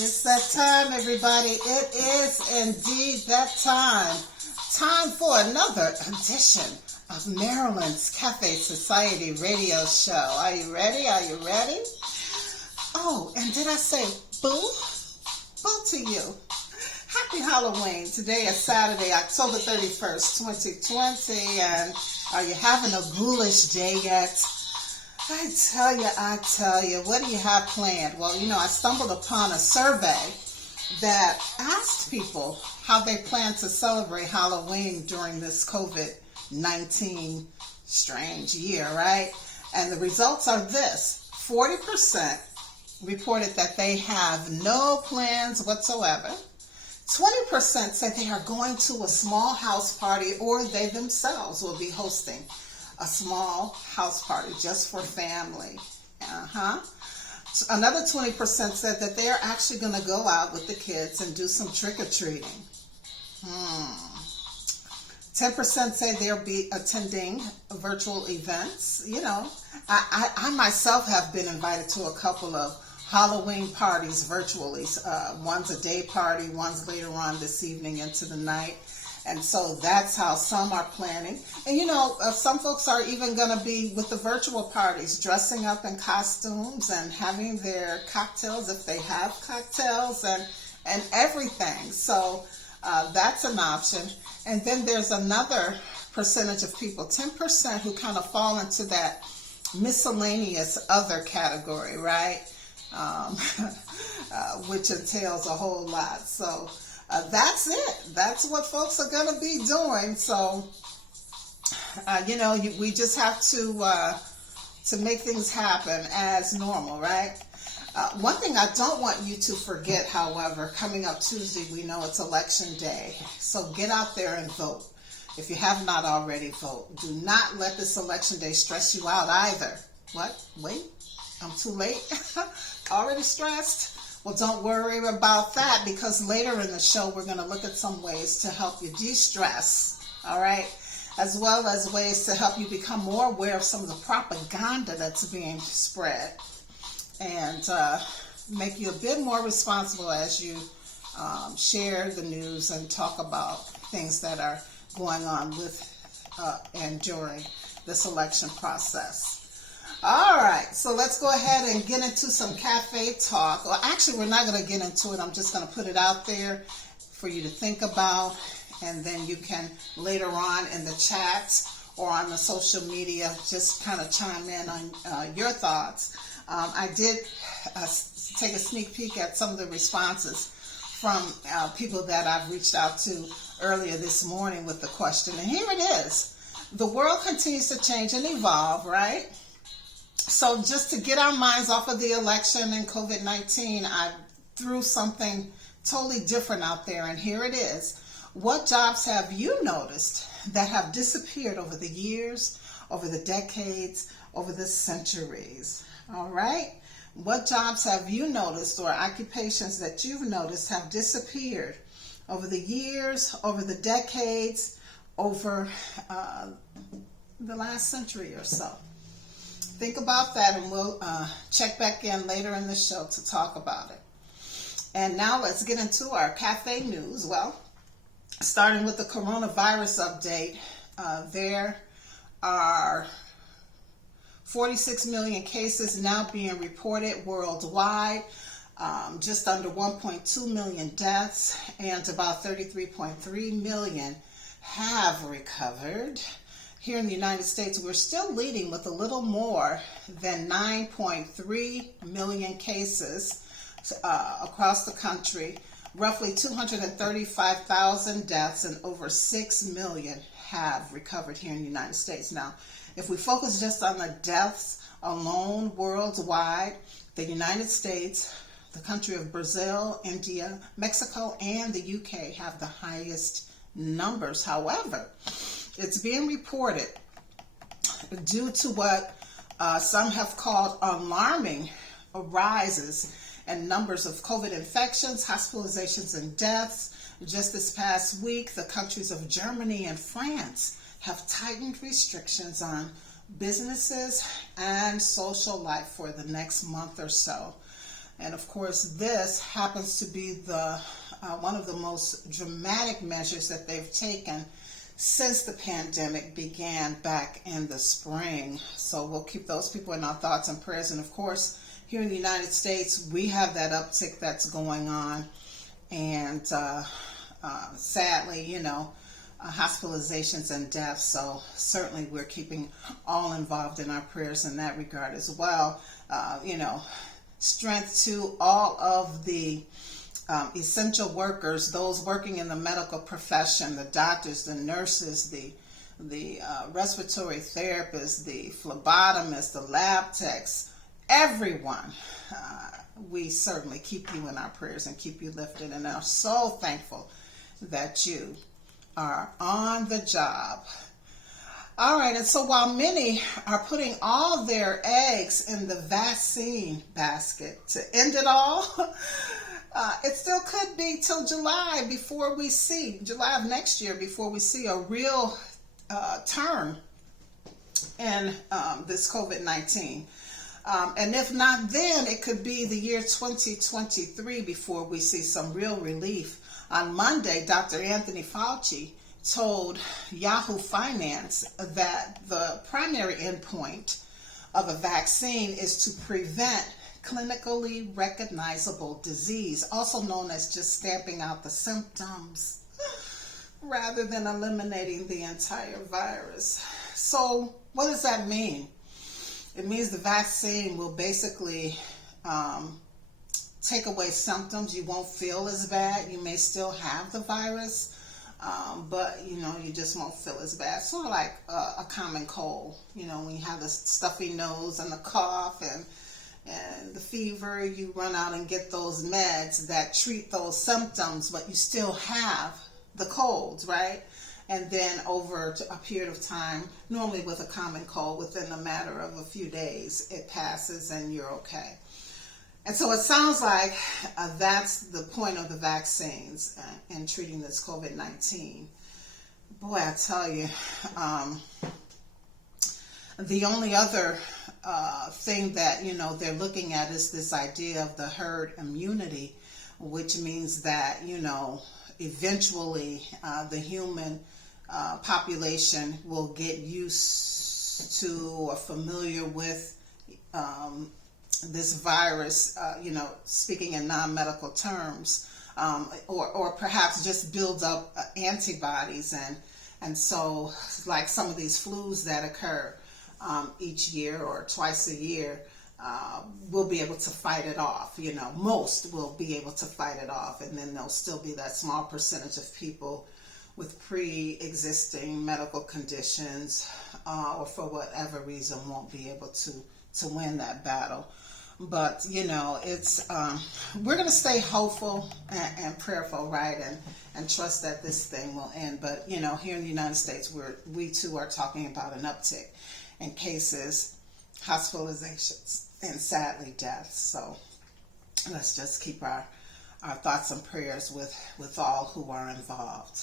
It's that time, everybody. It is indeed that time. Time for another edition of Marilyn's Cafe Society radio show. Are you ready? Are you ready? Oh, and did I say boo? Boo to you. Happy Halloween. Today is Saturday, October 31st, 2020. And are you having a ghoulish day yet? I tell you, what do you have planned? Well, I stumbled upon a survey that asked people how they plan to celebrate Halloween during this COVID-19 strange year, right? And the results are this: 40% reported that they have no plans whatsoever. 20% said they are going to a small house party, or they themselves will be hosting a small house party just for family. Another 20% said that they are actually going to go out with the kids and do some trick-or-treating. 10% say they'll be attending virtual events. I myself have been invited to a couple of Halloween parties virtually. One's a day party, one's later on this evening into the night. And so that's how some are planning. And some folks are even going to be with the virtual parties, dressing up in costumes and having their cocktails if they have cocktails and everything. So that's an option. And then there's another percentage of people, 10%, who kind of fall into that miscellaneous other category, right? Which entails a whole lot. So that's it. That's what folks are going to be doing. So, we just have to make things happen as normal, right? One thing I don't want you to forget, however, coming up Tuesday, we know it's election day. So get out there and vote. If you have not already, vote. Do not let this election day stress you out either. What? Wait, I'm too late? Already stressed? Well, don't worry about that, because later in the show, we're going to look at some ways to help you de-stress, all right? As well as ways to help you become more aware of some of the propaganda that's being spread, and make you a bit more responsible as you share the news and talk about things that are going on with and during this election process. All right, so let's go ahead and get into some cafe talk. Well, actually, we're not going to get into it. I'm just going to put it out there for you to think about, and then you can later on in the chat or on the social media just kind of chime in on your thoughts. I did take a sneak peek at some of the responses from people that I've reached out to earlier this morning with the question, and here it is. The world continues to change and evolve, right? So just to get our minds off of the election and COVID-19, I threw something totally different out there, and here it is. What jobs have you noticed that have disappeared over the years, over the decades, over the centuries? All right? What jobs have you noticed, or occupations that you've noticed have disappeared over the years, over the decades, over the last century or so? Think about that, and we'll check back in later in the show to talk about it. And now let's get into our cafe news. Well, starting with the coronavirus update, there are 46 million cases now being reported worldwide, just under 1.2 million deaths, and about 33.3 million have recovered. Here in the United States, we're still leading with a little more than 9.3 million cases across the country, roughly 235,000 deaths, and over 6 million have recovered here in the United States. Now, if we focus just on the deaths alone worldwide, the United States, the country of Brazil, India, Mexico, and the UK have the highest numbers. However, it's being reported due to what some have called alarming rises in numbers of COVID infections, hospitalizations, and deaths. Just this past week, the countries of Germany and France have tightened restrictions on businesses and social life for the next month or so. And of course, this happens to be the one of the most dramatic measures that they've taken since the pandemic began back in the spring. So we'll keep those people in our thoughts and prayers. And of course, here in the United States, we have that uptick that's going on. And sadly, hospitalizations and deaths. So certainly we're keeping all involved in our prayers in that regard as well. Strength to all of the essential workers, those working in the medical profession, the doctors, the nurses, the respiratory therapists, the phlebotomists, the lab techs, everyone. We certainly keep you in our prayers and keep you lifted, and are so thankful that you are on the job. All right, and so while many are putting all their eggs in the vaccine basket to end it all, it still could be till July of next year before we see a real turn in this COVID-19. And if not then, it could be the year 2023 before we see some real relief. On Monday, Dr. Anthony Fauci told Yahoo Finance that the primary endpoint of a vaccine is to prevent clinically recognizable disease, also known as just stamping out the symptoms, rather than eliminating the entire virus. So what does that mean? It means the vaccine will basically take away symptoms. You won't feel as bad. You may still have the virus, but you just won't feel as bad. Sort of like a common cold. When you have the stuffy nose and the cough and the fever, you run out and get those meds that treat those symptoms, but you still have the colds, right? And then over a period of time, normally with a common cold, within a matter of a few days, it passes and you're okay. And so it sounds like that's the point of the vaccines in treating this COVID-19. Boy, I tell you, the only other thing that, they're looking at is this idea of the herd immunity, which means that, eventually the human population will get used to or familiar with this virus, speaking in non-medical terms, or perhaps just build up antibodies. And so like some of these flus that occur each year or twice a year, we'll be able to fight it off. Most will be able to fight it off, and then there'll still be that small percentage of people with pre-existing medical conditions or for whatever reason won't be able to win that battle. But it's we're going to stay hopeful and prayerful, right, and trust that this thing will end. But here in the United States, we too are talking about an uptick in cases, hospitalizations, and sadly deaths. So let's just keep our thoughts and prayers with all who are involved.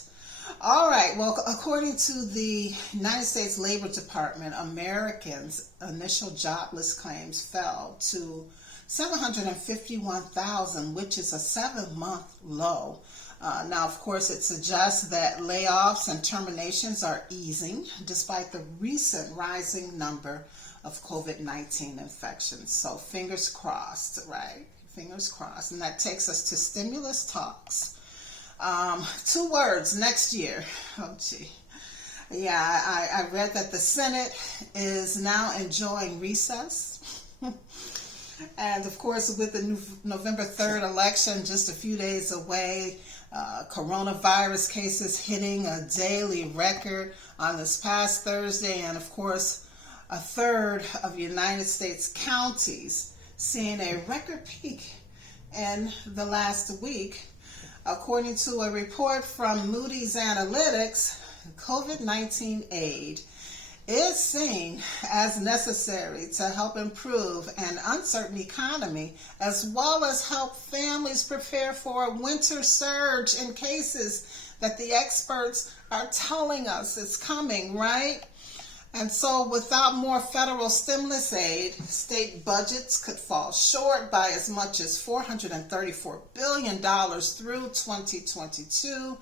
All right, well, according to the United States Labor Department, Americans' initial jobless claims fell to 751,000, which is a 7-month low. Now, of course, it suggests that layoffs and terminations are easing despite the recent rising number of COVID-19 infections. So fingers crossed, right? Fingers crossed. And that takes us to stimulus talks. 2 words, next year. Oh, gee. Yeah, I read that the Senate is now enjoying recess. And of course, with the November 3rd election just a few days away, coronavirus cases hitting a daily record on this past Thursday. And of course, a third of United States counties seeing a record peak in the last week. According to a report from Moody's Analytics, COVID-19 aid is seen as necessary to help improve an uncertain economy, as well as help families prepare for a winter surge in cases that the experts are telling us is coming, right? And so without more federal stimulus aid, state budgets could fall short by as much as $434 billion through 2022.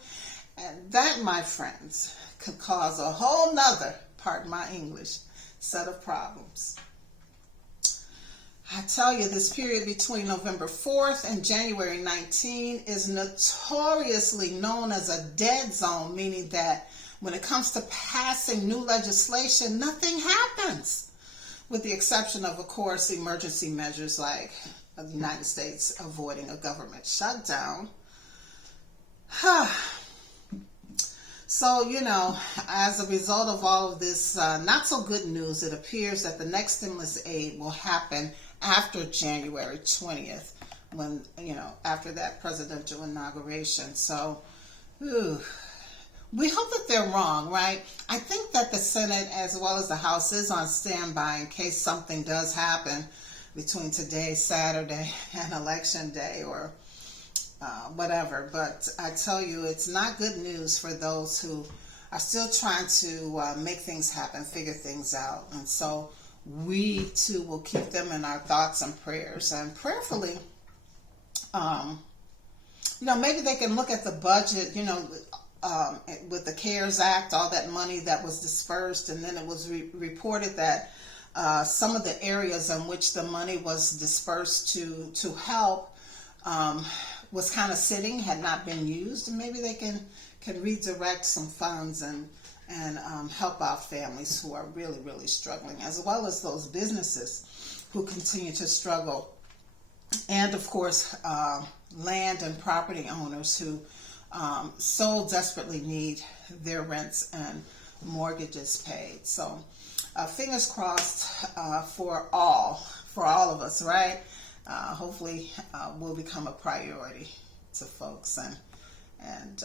And that, my friends, could cause a whole nother, pardon my English, set of problems. I tell you, this period between November 4th and January 19 is notoriously known as a dead zone, meaning that when it comes to passing new legislation, nothing happens, with the exception of course, emergency measures like the United States avoiding a government shutdown. So, as a result of all of this not so good news, it appears that the next stimulus aid will happen after January 20th, when, after that presidential inauguration. So, we hope that they're wrong, right? I think that the Senate as well as the House is on standby in case something does happen between today, Saturday, and Election Day, or whatever. But I tell you, it's not good news for those who are still trying to make things happen, figure things out. And so we too will keep them in our thoughts and prayers. And prayerfully, maybe they can look at the budget, with the CARES Act, all that money that was dispersed, and then it was reported that some of the areas in which the money was dispersed to help was kind of sitting, had not been used, and maybe they can redirect some funds and help out families who are really, really struggling, as well as those businesses who continue to struggle, and of course land and property owners who so desperately need their rents and mortgages paid. So fingers crossed for all of us, right? Hopefully will become a priority to folks and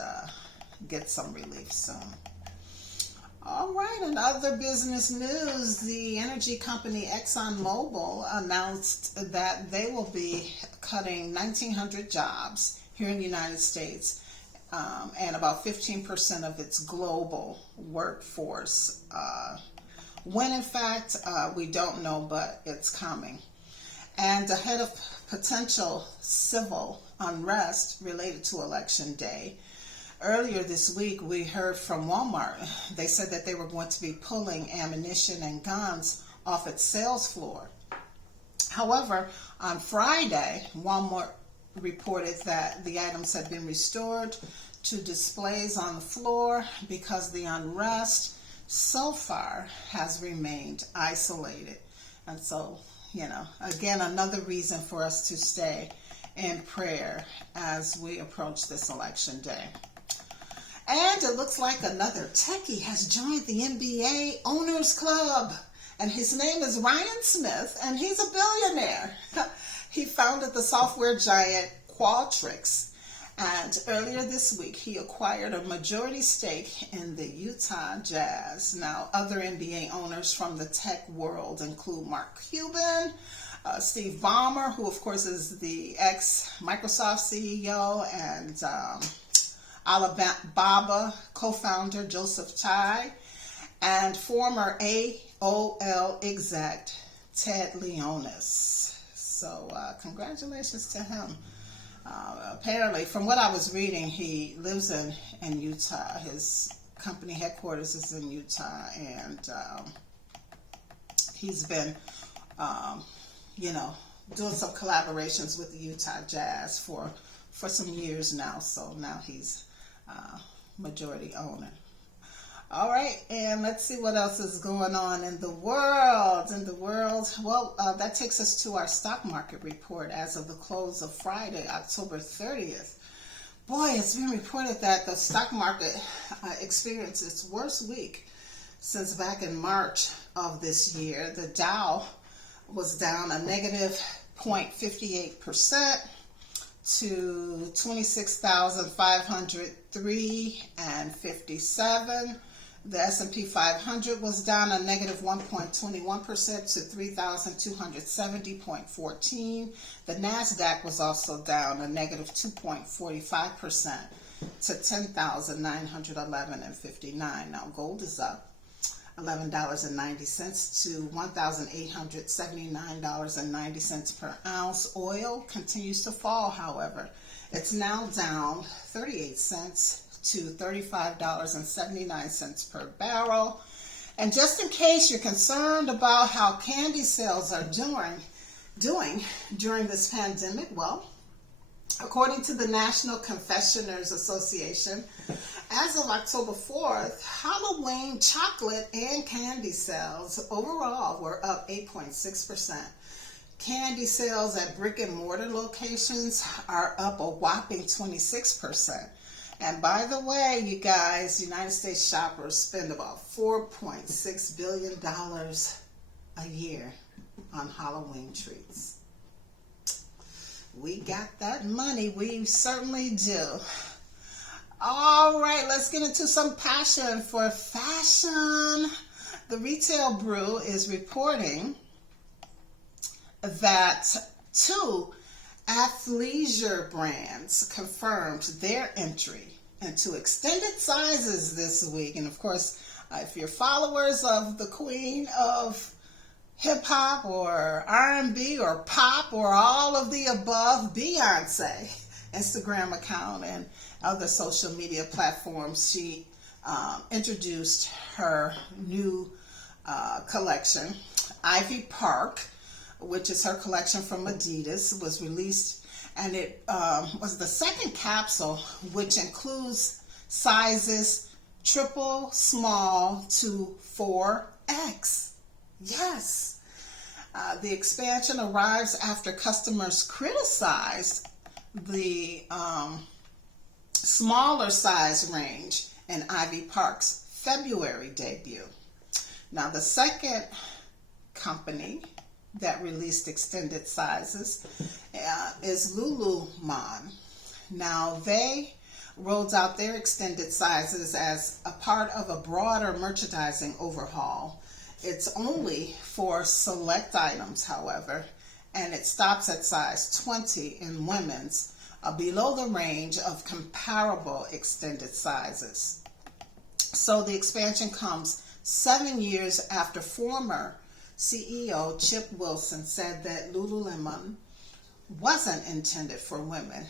get some relief soon. All right, in other business news, the energy company ExxonMobil announced that they will be cutting 1,900 jobs here in the United States, and about 15% of its global workforce. When in fact, we don't know, but it's coming. And ahead of potential civil unrest related to Election Day, earlier this week we heard from Wal-Mart. They said that they were going to be pulling ammunition and guns off its sales floor. However, on Friday, Wal-Mart reported that the items had been restored to displays on the floor because the unrest so far has remained isolated. And so, again, another reason for us to stay in prayer as we approach this Election Day. And it looks like another techie has joined the NBA Owners Club, and his name is Ryan Smith, and he's a billionaire. He founded the software giant Qualtrics, and earlier this week he acquired a majority stake in the Utah Jazz. Now, other NBA owners from the tech world include Mark Cuban, Steve Ballmer, who of course is the ex-Microsoft CEO, and Alibaba co-founder Joseph Tsai, and former AOL exec Ted Leonis. So congratulations to him. Apparently, from what I was reading, he lives in Utah. His company headquarters is in Utah, and he's been, doing some collaborations with the Utah Jazz for some years now. So now he's majority owner. All right, and let's see what else is going on in the world. Well, that takes us to our stock market report as of the close of Friday, October 30th. Boy, it's been reported that the stock market experienced its worst week since back in March of this year. The Dow was down a negative 0.58% to 26,503.57. The S&P 500 was down a negative 1.21% to 3,270.14. The NASDAQ was also down a negative 2.45% to 10,911.59. Now, gold is up $11.90 to $1,879.90 per ounce. Oil continues to fall, however. It's now down 38 cents to $35.79 per barrel. And just in case you're concerned about how candy sales are doing during this pandemic, well, according to the National Confectioners Association, as of October 4th, Halloween chocolate and candy sales overall were up 8.6%. Candy sales at brick and mortar locations are up a whopping 26%. And by the way, you guys, United States shoppers spend about $4.6 billion a year on Halloween treats. We got that money. We certainly do. All right, let's get into some passion for fashion. The Retail Brew is reporting that 2 athleisure brands confirmed their entry into extended sizes this week. And of course, if you're followers of the queen of hip hop or R&B or pop or all of the above, Beyonce, Instagram account and other social media platforms, she introduced her new collection. Ivy Park, which is her collection from Adidas, was released, and it was the second capsule, which includes sizes triple small to 4X. Yes. The expansion arrives after customers criticized the smaller size range in Ivy Park's February debut. Now, the second company that released extended sizes is Lululemon. Now, they rolled out their extended sizes as a part of a broader merchandising overhaul. It's only for select items, however, and it stops at size 20 in women's, below the range of comparable extended sizes. So the expansion comes 7 years after former CEO Chip Wilson said that Lululemon wasn't intended for women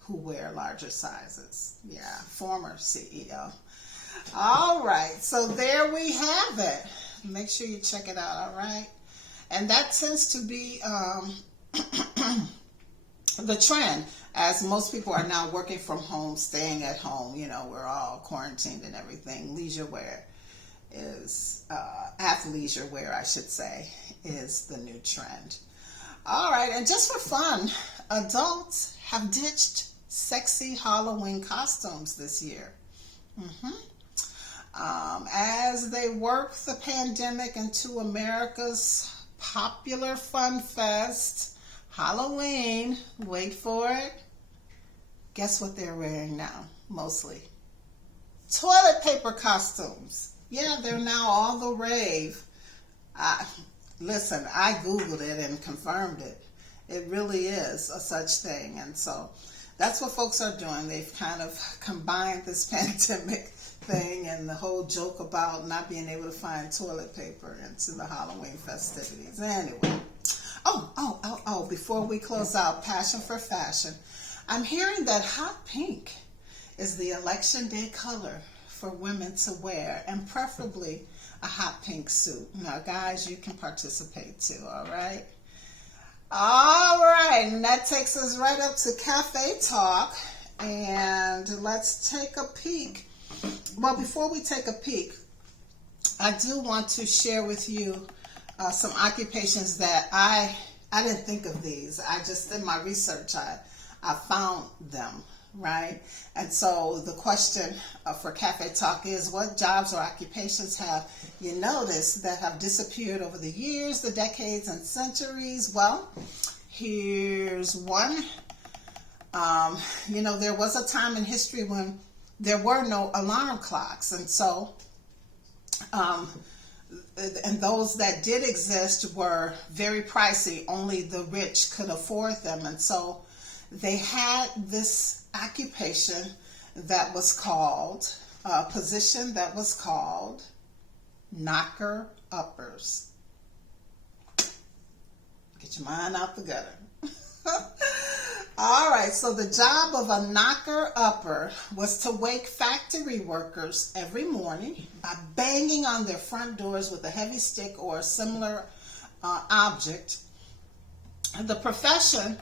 who wear larger sizes. Yeah, former CEO. All right, so there we have it. Make sure you check it out, all right? And that tends to be the trend, as most people are now working from home, staying at home. You know, we're all quarantined and everything. Leisure wear is, athleisure wear, I should say, is the new trend. All right, and just for fun, adults have ditched sexy Halloween costumes this year. As they work the pandemic into America's popular fun fest, Halloween, wait for it, guess what they're wearing now, mostly? Toilet paper costumes. Yeah, they're now all the rave. Listen, I Googled it and confirmed it. It really is a such thing. And so that's what folks are doing. They've kind of combined this pandemic thing and the whole joke about not being able to find toilet paper into the Halloween festivities. Anyway, before we close out, passion for fashion, I'm hearing that hot pink is the election day color for women to wear, and preferably a hot pink suit. Now, guys, you can participate too, all right? All right, and that takes us right up to Cafe Talk, and let's take a peek. Well, before we take a peek, I do want to share with you some occupations that I didn't think of these. I just, in my research, I found them, right? And so the question for Cafe Talk is, what jobs or occupations have you noticed that have disappeared over the years, the decades, and centuries? Well, here's one. There was a time in history when there were no alarm clocks, and so and those that did exist were very pricey. Only the rich could afford them, and so they had this occupation that was called, a position that was called knocker uppers. Get your mind out the gutter. All right, so the job of a knocker upper was to wake factory workers every morning by banging on their front doors with a heavy stick or a similar object. The profession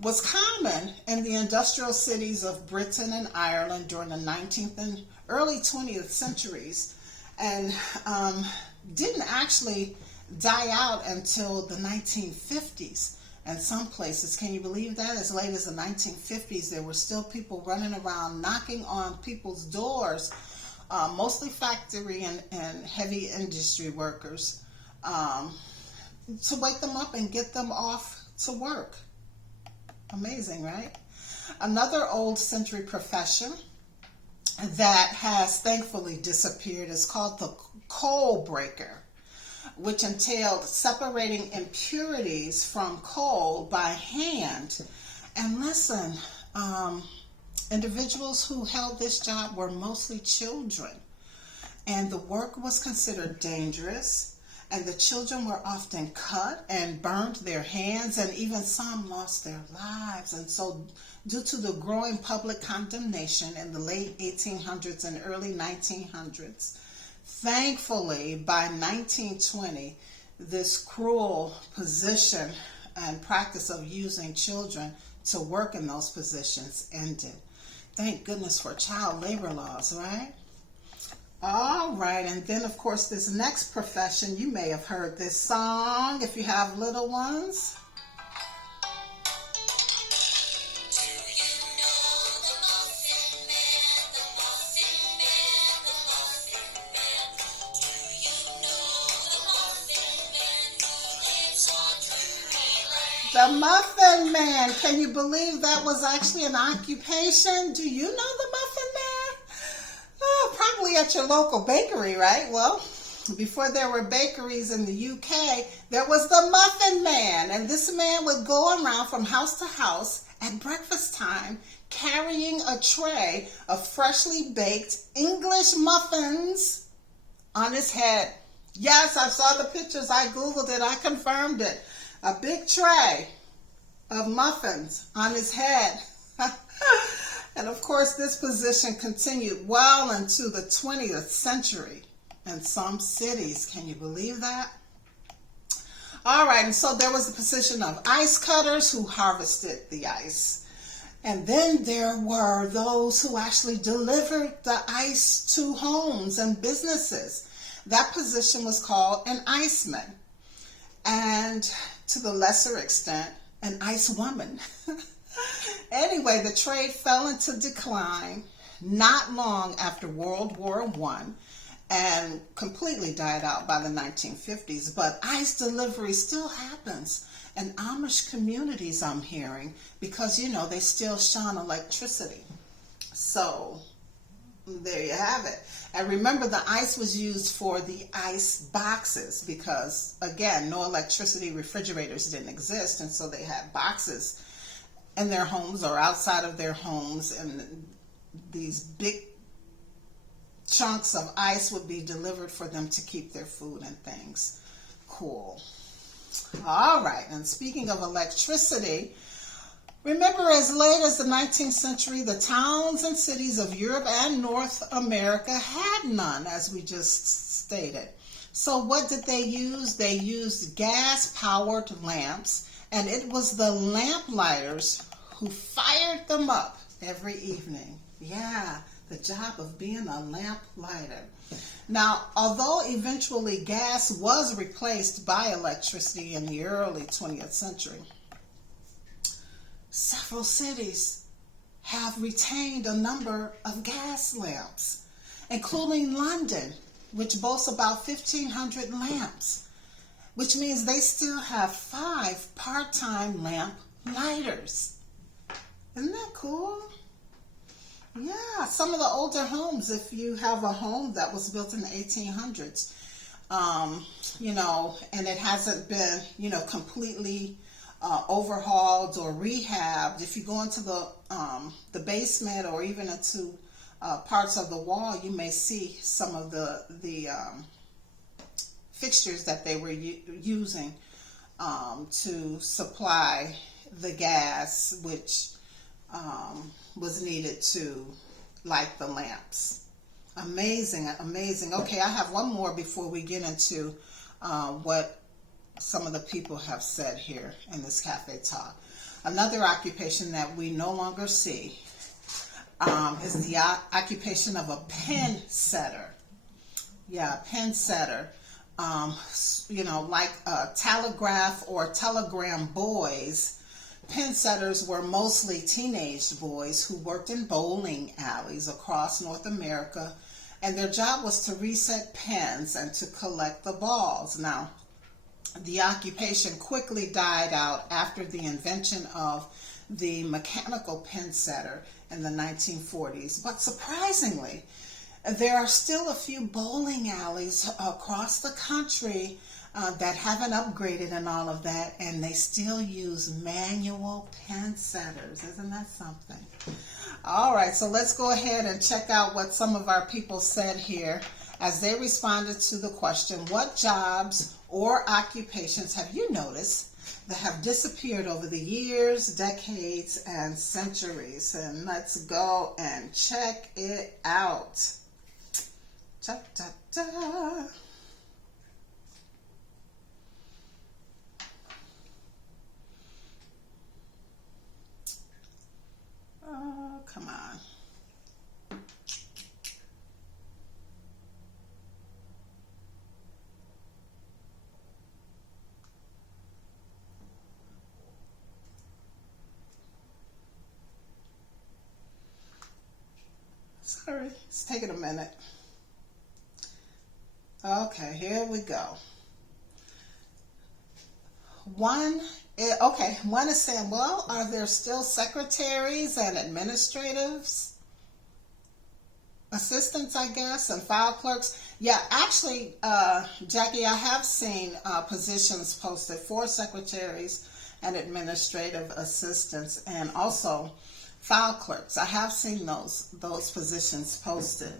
was common in the industrial cities of Britain and Ireland during the 19th and early 20th centuries, and didn't actually die out until the 1950s. And some places, can you believe that? As late as the 1950s, there were still people running around knocking on people's doors, mostly factory and heavy industry workers, to wake them up and get them off to work. Amazing, right? Another old century profession that has thankfully disappeared is called the coal breaker, which entailed separating impurities from coal by hand. And listen, individuals who held this job were mostly children, and the work was considered dangerous, and the children were often cut and burned their hands, and even some lost their lives. And so due to the growing public condemnation in the late 1800s and early 1900s, thankfully, by 1920, this cruel position and practice of using children to work in those positions ended. Thank goodness for child labor laws, right? All right, and then, of course, this next profession, you may have heard this song if you have little ones. The Muffin Man. Can you believe that was actually an occupation? Do you know the Muffin Man? Oh, probably at your local bakery, right? Well, before there were bakeries in the UK, there was the Muffin Man. And this man would go around from house to house at breakfast time carrying a tray of freshly baked English muffins on his head. Yes, I saw the pictures. I Googled it. I confirmed it. A big tray of muffins on his head. And of course, this position continued well into the 20th century in some cities. Can you believe that? All right, and so there was the position of ice cutters who harvested the ice. And then there were those who actually delivered the ice to homes and businesses. That position was called an iceman. And to the lesser extent, an ice woman. Anyway, the trade fell into decline not long after World War I and completely died out by the 1950s. But ice delivery still happens in Amish communities, I'm hearing, because, you know, they still shun electricity. So there you have it. And remember, the ice was used for the ice boxes because, again, no electricity, refrigerators didn't exist, and so they had boxes in their homes or outside of their homes, and these big chunks of ice would be delivered for them to keep their food and things. Cool. All right, and speaking of electricity, remember, as late as the 19th century, the towns and cities of Europe and North America had none, as we just stated. So what did they use? They used gas-powered lamps, and it was the lamplighters who fired them up every evening. Yeah, the job of being a lamplighter. Now, although eventually gas was replaced by electricity in the early 20th century, several cities have retained a number of gas lamps, including London, which boasts about 1,500 lamps, which means they still have 5 part-time lamp lighters. Isn't that cool? Yeah, some of the older homes, if you have a home that was built in the 1800s, you know, and it hasn't been, you know, completely overhauled or rehabbed, if you go into the basement or even into parts of the wall, you may see some of the fixtures that they were using to supply the gas, which was needed to light the lamps. Amazing, amazing. Okay, I have one more before we get into what some of the people have said here in this cafe talk. Another occupation that we no longer see is the occupation of a pen setter. Yeah, pen setter. You know, like telegraph or telegram boys, pen setters were mostly teenage boys who worked in bowling alleys across North America, and their job was to reset pens and to collect the balls. Now, the occupation quickly died out after the invention of the mechanical pen setter in the 1940s, but surprisingly, there are still a few bowling alleys across the country that haven't upgraded and all of that, and they still use manual pen setters. Isn't that something? All right, so let's go ahead and check out what some of our people said here as they responded to the question, what jobs or occupations have you noticed that have disappeared over the years, decades, and centuries? And let's go and check it out. Da, da, da. Oh, come on. Sorry, it's taking a minute. Okay, here we go. One is saying, well, are there still secretaries and administratives, assistants, I guess, and file clerks? Yeah, actually, Jackie, I have seen positions posted for secretaries and administrative assistants, and also file clerks. I have seen those positions posted.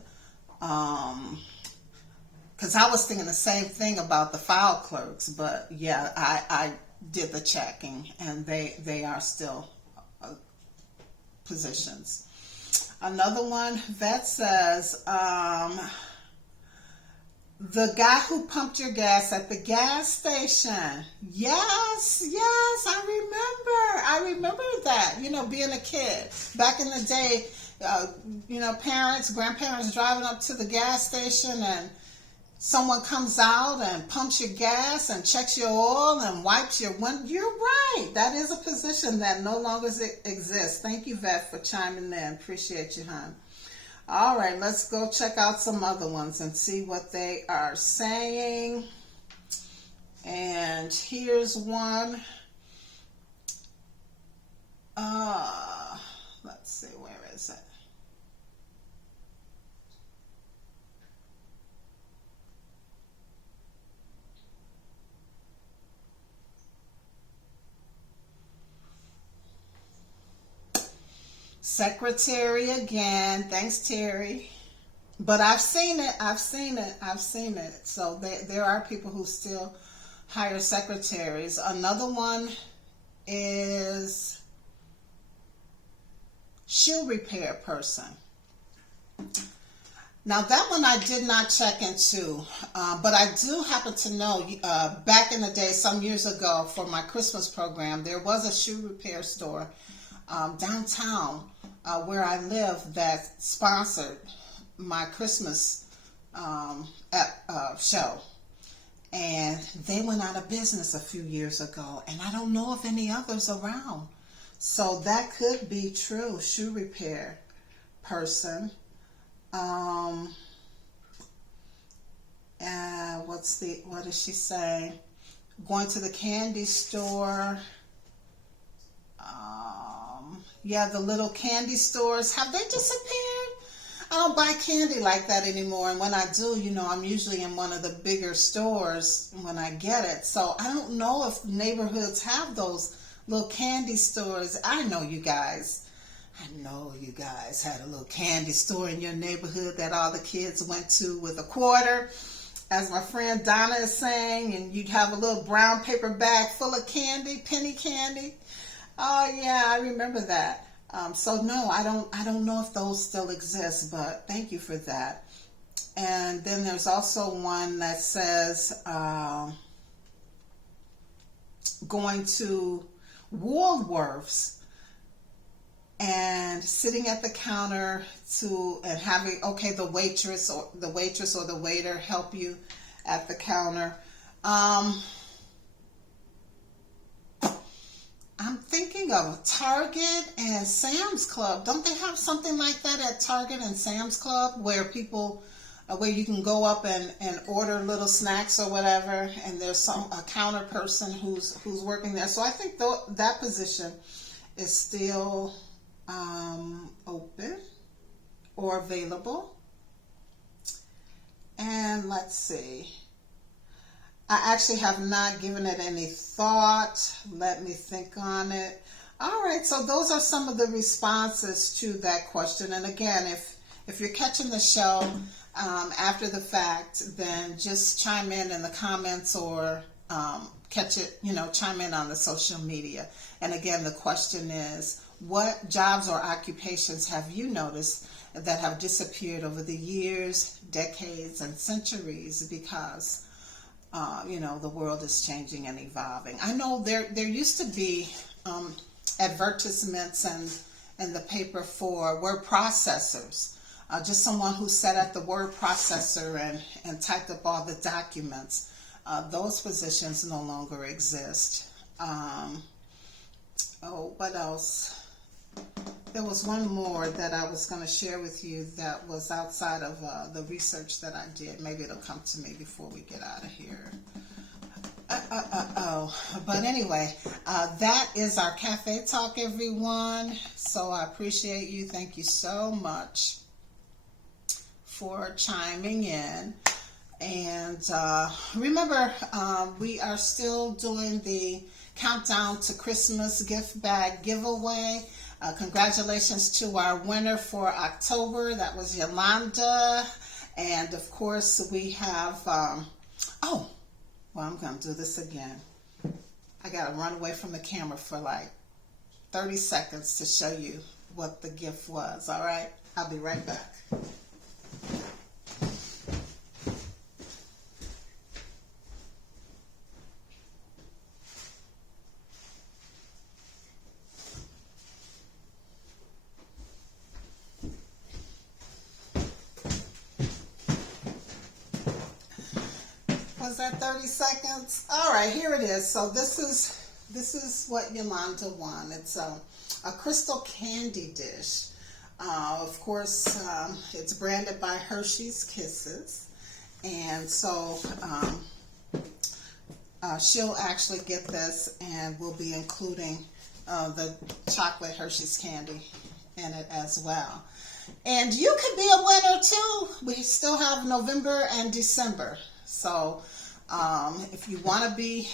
Because I was thinking the same thing about the file clerks, but yeah, I did the checking, and they are still positions. Another one that says, the guy who pumped your gas at the gas station. Yes, I remember that, you know, being a kid. Back in the day, you know, grandparents driving up to the gas station, and someone comes out and pumps your gas and checks your oil and wipes your window. You're right. That is a position that no longer exists. Thank you, Vet, for chiming in. Appreciate you, hon. All right, let's go check out some other ones and see what they are saying. And here's one. Let's see, where is it? Secretary again. Thanks, Terry. But I've seen it. So there are people who still hire secretaries. Another one is shoe repair person. Now that one I did not check into, but I do happen to know back in the day, some years ago, for my Christmas program, there was a shoe repair store downtown where I live that sponsored my Christmas show, and they went out of business a few years ago, and I don't know of any others around. So that could be true. Shoe repair person. What does she say? Going to the candy store. Yeah, the little candy stores, have they disappeared? I don't buy candy like that anymore, and when I do, you know, I'm usually in one of the bigger stores when I get it. So I don't know if neighborhoods have those little candy stores. I know you guys had a little candy store in your neighborhood that all the kids went to with a quarter, as my friend Donna is saying, and you'd have a little brown paper bag full of candy, penny candy. Oh yeah, I remember that. So no, I don't know if those still exist, but thank you for that. And then there's also one that says going to Woolworths and sitting at the counter and having the waitress or the waiter help you at the counter. I'm thinking of Target and Sam's Club. Don't they have something like that at Target and Sam's Club where you can go up and order little snacks or whatever, and there's a counter person who's working there. So I think that position is still open or available. And let's see. I actually have not given it any thought. Let me think on it. All right, so those are some of the responses to that question. And again, if you're catching the show after the fact, then just chime in the comments or chime in on the social media. And again, the question is, what jobs or occupations have you noticed that have disappeared over the years, decades, and centuries because the world is changing and evolving? I know there used to be advertisements in the paper for word processors. Just someone who sat at the word processor and typed up all the documents. Those positions no longer exist. What else? There was one more that I was going to share with you that was outside of the research that I did. Maybe it'll come to me before we get out of here. But anyway, that is our cafe talk, everyone. So I appreciate you. Thank you so much for chiming in. And remember, we are still doing the Countdown to Christmas gift bag giveaway. Congratulations to our winner for October. That was Yolanda. And of course, we have, I'm going to do this again. I got to run away from the camera for like 30 seconds to show you what the gift was. All right? I'll be right back. Was that 30 seconds? All right, here it is. So this is what Yolanda won. It's a crystal candy dish. Of course, it's branded by Hershey's Kisses, and so she'll actually get this, and we'll be including the chocolate Hershey's candy in it as well. And you could be a winner too. We still have November and December. So if you want to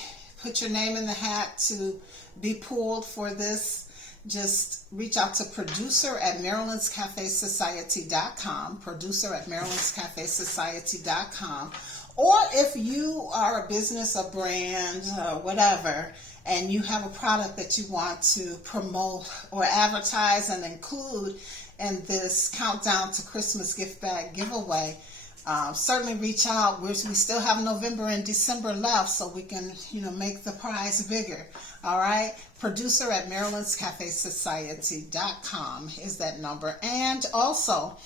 put your name in the hat to be pulled for this, just reach out to producer@MarylandsCafeSociety.com, producer@MarylandsCafeSociety.com. Or if you are a business, a brand, whatever, and you have a product that you want to promote or advertise and include in this Countdown to Christmas gift bag giveaway, certainly reach out. We still have November and December left, so we can, make the prize bigger. All right, producer@MarylandsCafeSociety.com is that number. And also,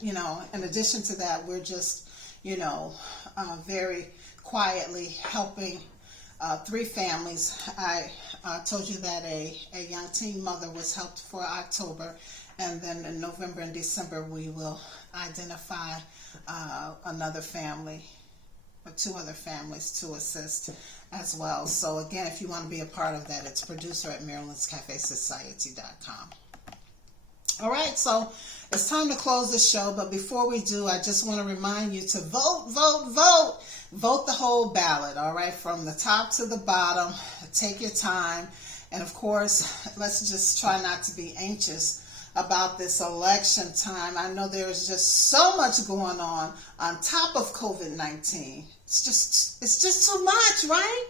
in addition to that, we're just, very quietly helping 3 families. I told you that a young teen mother was helped for October, and then in November and December we will identify another family or 2 other families to assist as well. So again, if you want to be a part of that, it's producer@MarylandsCafeSociety.com. All right, so it's time to close the show, but before we do, I just want to remind you to vote, vote, vote. Vote the whole ballot, all right, from the top to the bottom. Take your time. And of course, let's just try not to be anxious about this election time. I know there's just so much going on top of COVID-19. It's just too much, right?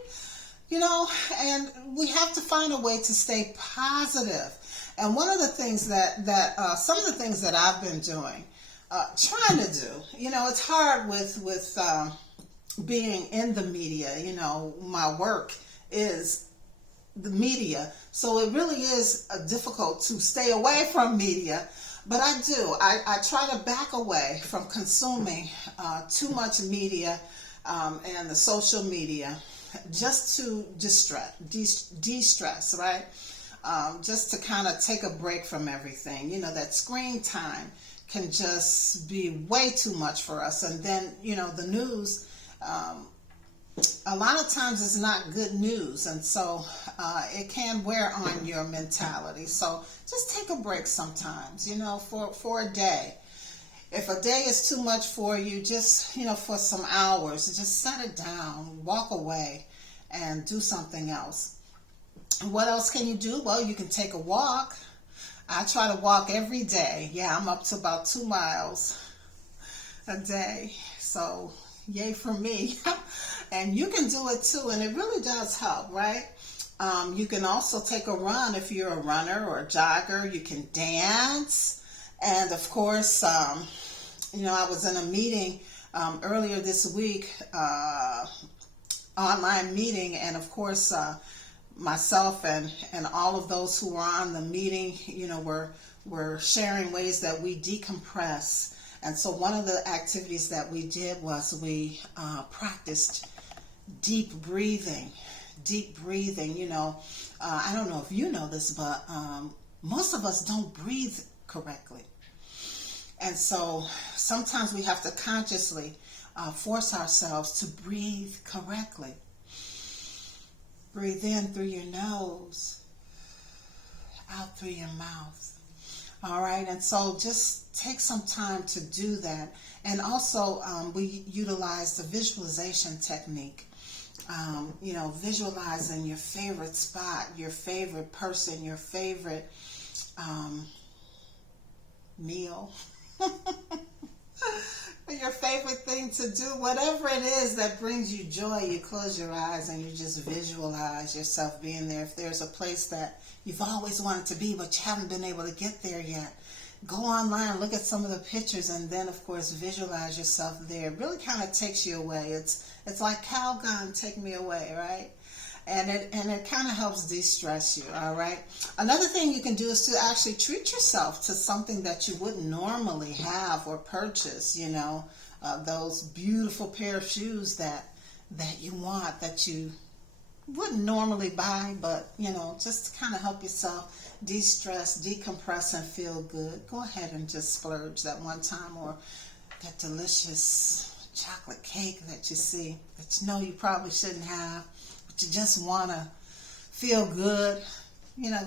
And we have to find a way to stay positive. And one of the things some of the things that I've been doing, trying to do, it's hard with being in the media. My work is the media, so it really is difficult to stay away from media. But I try to back away from consuming too much media and the social media, just to de-stress, right? Just to kind of take a break from everything. That screen time can just be way too much for us. And then, the news, a lot of times it's not good news. And so it can wear on your mentality. So just take a break sometimes, for a day. If a day is too much for you, just, for some hours, just set it down, walk away, and do something else. What else can you do? Well, you can take a walk. I try to walk every day. Yeah, I'm up to about 2 miles a day. So, yay for me. And you can do it too, and it really does help, right? You can also take a run if you're a runner or a jogger. You can dance. And of course, I was in a meeting earlier this week, online meeting, and of course, myself and all of those who were on the meeting, were sharing ways that we decompress. And so one of the activities that we did was we practiced deep breathing. I don't know if you know this, but most of us don't breathe correctly. And so sometimes we have to consciously force ourselves to breathe correctly. Breathe in through your nose, out through your mouth. All right, and so just take some time to do that. And also, we utilize the visualization technique. Visualizing your favorite spot, your favorite person, your favorite meal. Your favorite thing to do, whatever it is that brings you joy. You close your eyes and you just visualize yourself being there. If there's a place that you've always wanted to be but you haven't been able to get there yet, go online, look at some of the pictures, and then of course visualize yourself there. It really kind of takes you away. It's like Calgon, take me away, right? And it kind of helps de-stress you, all right? Another thing you can do is to actually treat yourself to something that you wouldn't normally have or purchase, those beautiful pair of shoes that you want, that you wouldn't normally buy, but, just to kind of help yourself de-stress, decompress, and feel good. Go ahead and just splurge that one time, or that delicious chocolate cake that you see that you probably shouldn't have. You just want to feel good,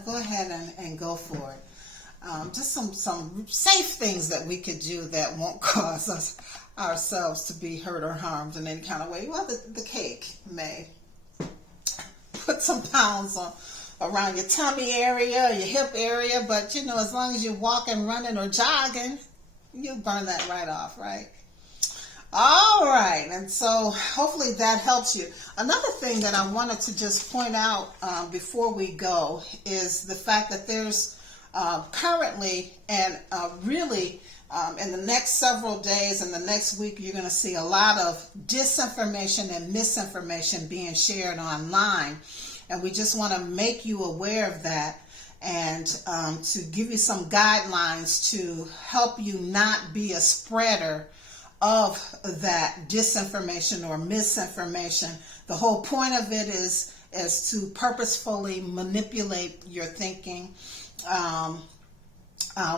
go ahead and go for it. Just some safe things that we could do that won't cause us ourselves to be hurt or harmed in any kind of way. Well, the cake may put some pounds around your tummy area, your hip area, but as long as you're walking, running, or jogging, you'll burn that right off, right? All right, and so hopefully that helps you. Another thing that I wanted to just point out before we go is the fact that there's currently and really in the next several days and the next week, you're going to see a lot of disinformation and misinformation being shared online. And we just want to make you aware of that and to give you some guidelines to help you not be a spreader of that disinformation or misinformation. The whole point of it is to purposefully manipulate your thinking.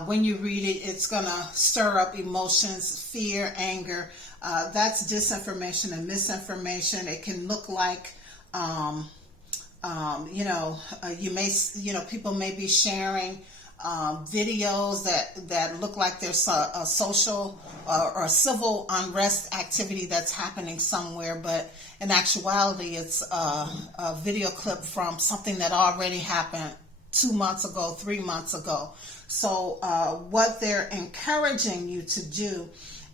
When you read it, it's going to stir up emotions, fear, anger. That's disinformation and misinformation. It can look like, people may be sharing videos that look like there's a social or a civil unrest activity that's happening somewhere, but in actuality it's a video clip from something that already happened 2 months ago, 3 months ago. So what they're encouraging you to do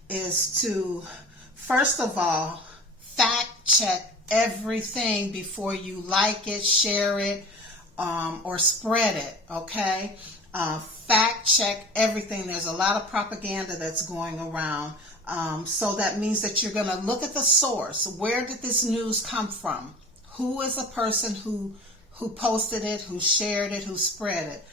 is to, first of all, fact check everything before you like it, share it, or spread it, okay? Fact check everything. There's a lot of propaganda that's going around. So that means that you're going to look at the source. Where did this news come from? Who is the person who posted it, who shared it, who spread it?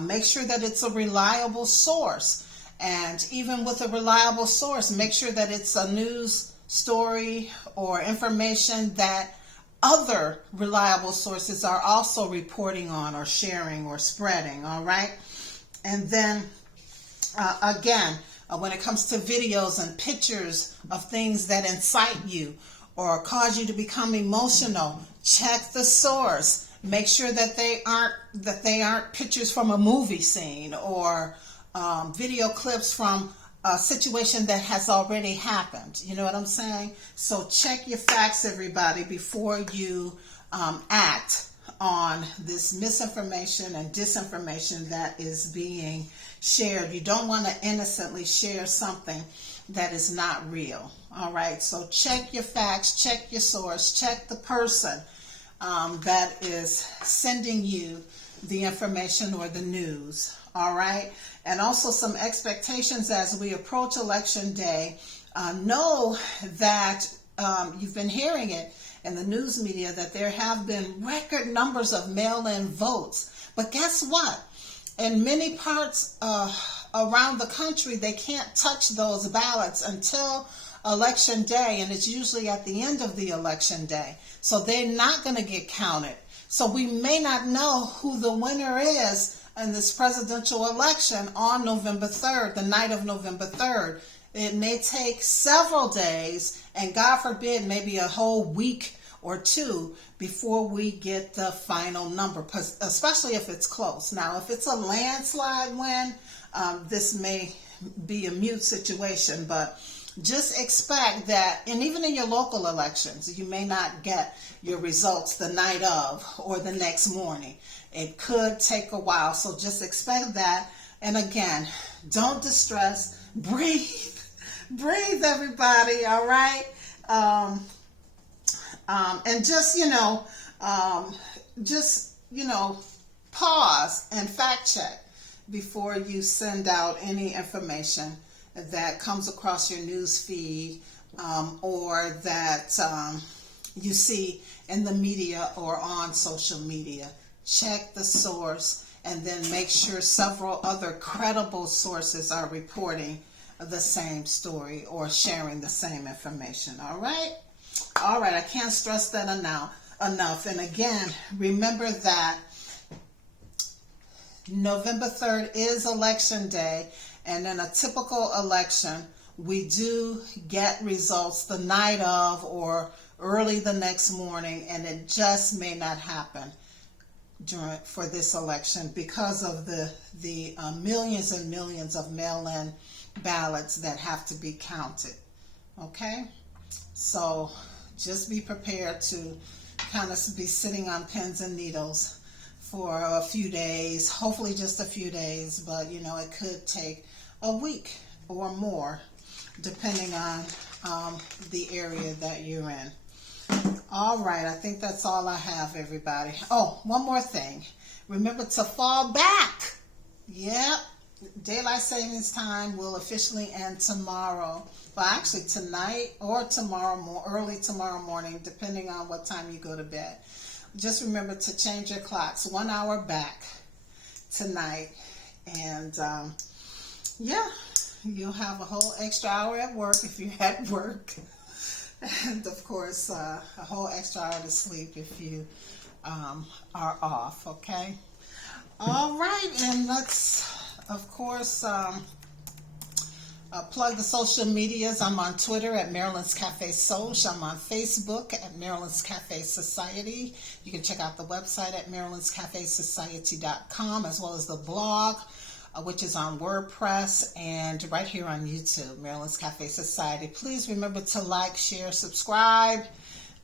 Make sure that it's a reliable source. And even with a reliable source, make sure that it's a news story or information that other reliable sources are also reporting on or sharing or spreading, all right? And then, again, when it comes to videos and pictures of things that incite you or cause you to become emotional, check the source. Make sure that they aren't pictures from a movie scene or video clips from a situation that has already happened. You know what I'm saying? So check your facts, everybody, before you act on this misinformation and disinformation that is being shared. You don't want to innocently share something that is not real. All right, so check your facts, check your source, check the person that is sending you the information or the news. All right, and also some expectations as we approach election day. Know that you've been hearing it in the news media that there have been record numbers of mail-in votes. But guess what? In many parts around the country, they can't touch those ballots until election day, and it's usually at the end of the election day. So they're not going to get counted. So we may not know who the winner is in this presidential election on November 3rd, the night of November 3rd. It may take several days, and God forbid, maybe a whole week or two before we get the final number, especially if it's close. Now, if it's a landslide win, this may be a mute situation, but just expect that, and even in your local elections, you may not get your results the night of or the next morning. It could take a while, so just expect that. And again, don't distress. Breathe. Breathe, everybody, all right? And just, pause and fact check before you send out any information that comes across your news feed or that you see in the media or on social media. Check the source and then make sure several other credible sources are reporting the same story or sharing the same information. All right? All right, I can't stress that enough. And again, remember that November 3rd is election day, and in a typical election, we do get results the night of or early the next morning, and it just may not happen for this election because of the millions and millions of mail-in ballots that have to be counted. Okay? So just be prepared to kind of be sitting on pins and needles for a few days, hopefully just a few days, but it could take a week or more depending on the area that you're in. All right, I think that's all I have, everybody. Oh, one more thing. Remember to fall back. Yep. Daylight savings time will officially end tomorrow. Well, actually tonight or early tomorrow morning, depending on what time you go to bed. Just remember to change your clocks 1 hour back tonight. And you'll have a whole extra hour at work if you're at work. And of course, a whole extra hour to sleep if you are off, okay? All right, and let's, of course, plug the social medias. I'm on Twitter at Marilyn's Cafe Soch. I'm on Facebook at Marilyn's Cafe Society. You can check out the website at marilynscafesociety.com, as well as the blog, which is on WordPress, and right here on YouTube, Marilyn's Cafe Society. Please remember to like, share, subscribe.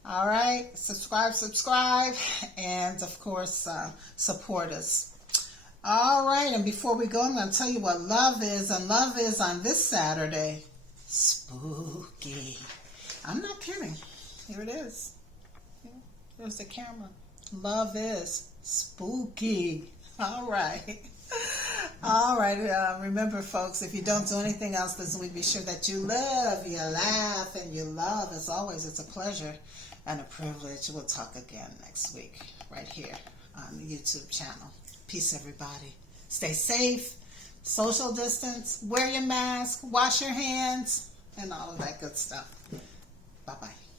All right, subscribe, and of course, support us. All right, and before we go, I'm going to tell you what love is, and love is on this Saturday, spooky. I'm not kidding. Here it is. Here's the camera. Love is spooky. All right. All right. Remember, folks, if you don't do anything else this week, be sure that you live, you laugh, and you love. As always, it's a pleasure and a privilege. We'll talk again next week right here on the YouTube channel. Peace, everybody. Stay safe, social distance, wear your mask, wash your hands, and all of that good stuff. Bye-bye.